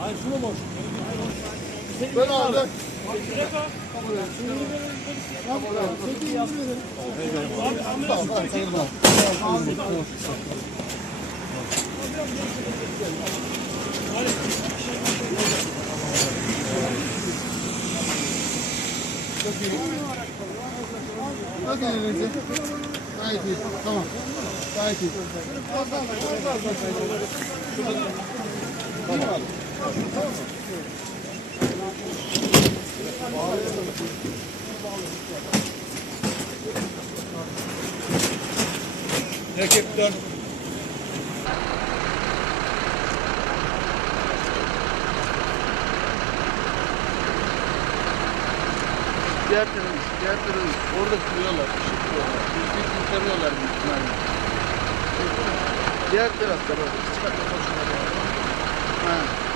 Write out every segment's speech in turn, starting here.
Hayır şunu boş. Ben aldım. Bakın elinize. Gayet iyi. Tamam. Gayet iyi. Ekip dön. Diğer terörist, diğer terörist. Orada kuruyorlar, ışık kuruyorlar. Bizi kurtarıyorlar büyük ihtimalle. Diğer tarafta bak. İki katlı 嗯。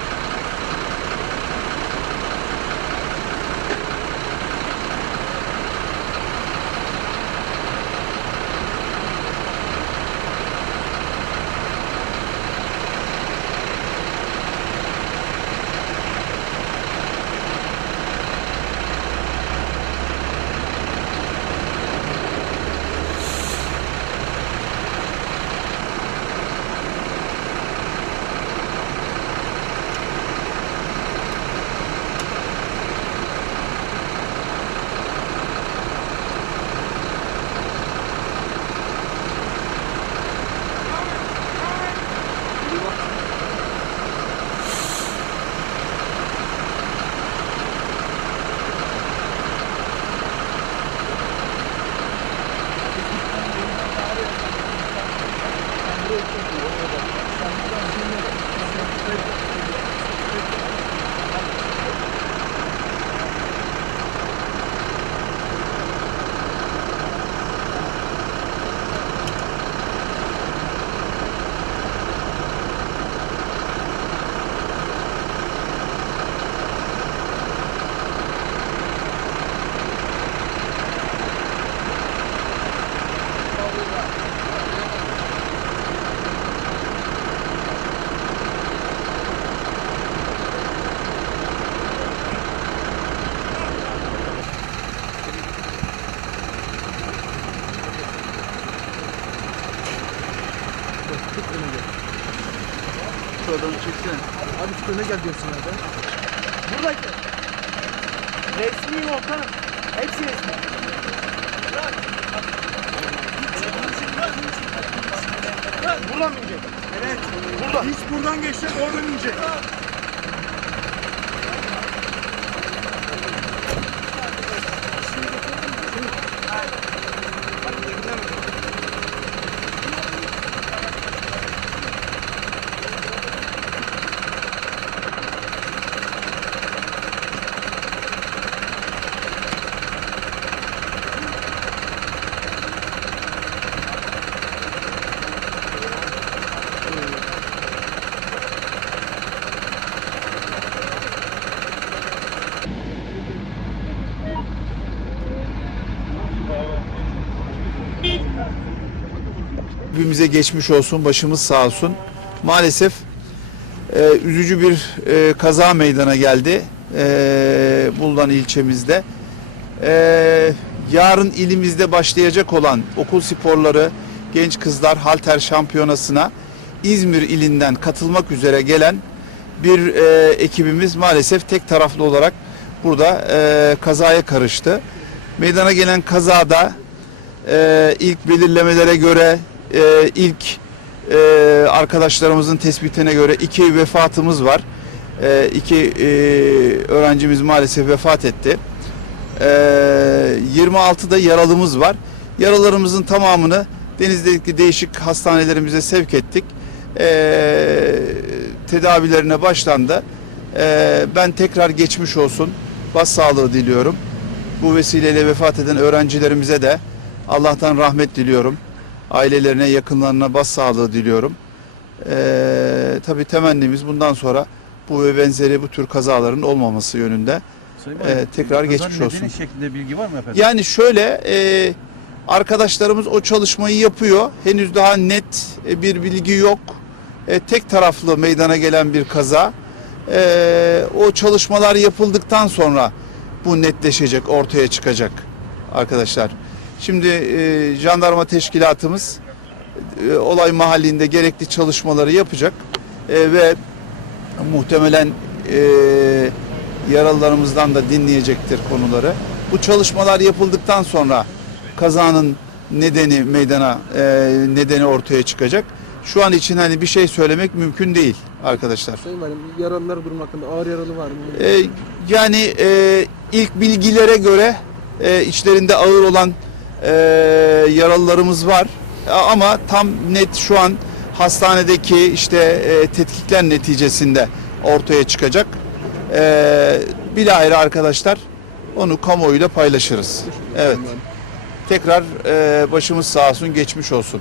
Öne gel diyorsun ya ben. Buradaki. Resmi volkanım. Hepsi resmi. Buradan mı inecek? Evet. Burada. Hiç buradan geçecek oradan inecek. Hepimize geçmiş olsun, başımız sağ olsun. Maalesef e, üzücü bir e, kaza meydana geldi e, Buldan ilçemizde. E, yarın ilimizde başlayacak olan okul sporları genç kızlar halter şampiyonasına İzmir ilinden katılmak üzere gelen bir e, ekibimiz maalesef tek taraflı olarak burada e, kazaya karıştı. Meydana gelen kazada e, ilk belirlemelere göre e, ilk e, arkadaşlarımızın tespitine göre iki vefatımız var. E, iki e, öğrencimiz maalesef vefat etti. E, 26'da yaralımız var. Yaralarımızın tamamını Denizli'deki değişik hastanelerimize sevk ettik. E, tedavilerine başlandı. E, ben tekrar geçmiş olsun başsağlığı diliyorum. Bu vesileyle vefat eden öğrencilerimize de Allah'tan rahmet diliyorum. Ailelerine, yakınlarına başsağlığı diliyorum. Ee, tabii temennimiz bundan sonra bu ve benzeri bu tür kazaların olmaması yönünde. Sayın Ee, tekrar kazanın geçmiş nedeni olsun. şeklinde bilgi var mı efendim? Yani şöyle e, arkadaşlarımız o çalışmayı yapıyor. Henüz daha net e, bir bilgi yok. E, tek taraflı meydana gelen bir kaza. E, o çalışmalar yapıldıktan sonra bu netleşecek, ortaya çıkacak arkadaşlar. Şimdi e, jandarma teşkilatımız e, olay mahallinde gerekli çalışmaları yapacak E, ve muhtemelen e, yaralılarımızdan da dinleyecektir konuları. Bu çalışmalar yapıldıktan sonra kazanın nedeni meydana e, nedeni ortaya çıkacak. Şu an için hani bir şey söylemek mümkün değil arkadaşlar. Sayın Valim yaralılar durum hakkında ağır yaralı var mı? E, yani e, ilk bilgilere göre e, içlerinde ağır olan e, yaralılarımız var. Ama tam net şu an hastanedeki işte e, tetkikler neticesinde ortaya çıkacak. E, bilahare arkadaşlar onu kamuoyuyla paylaşırız. Evet. Tekrar e, başımız sağ olsun, geçmiş olsun.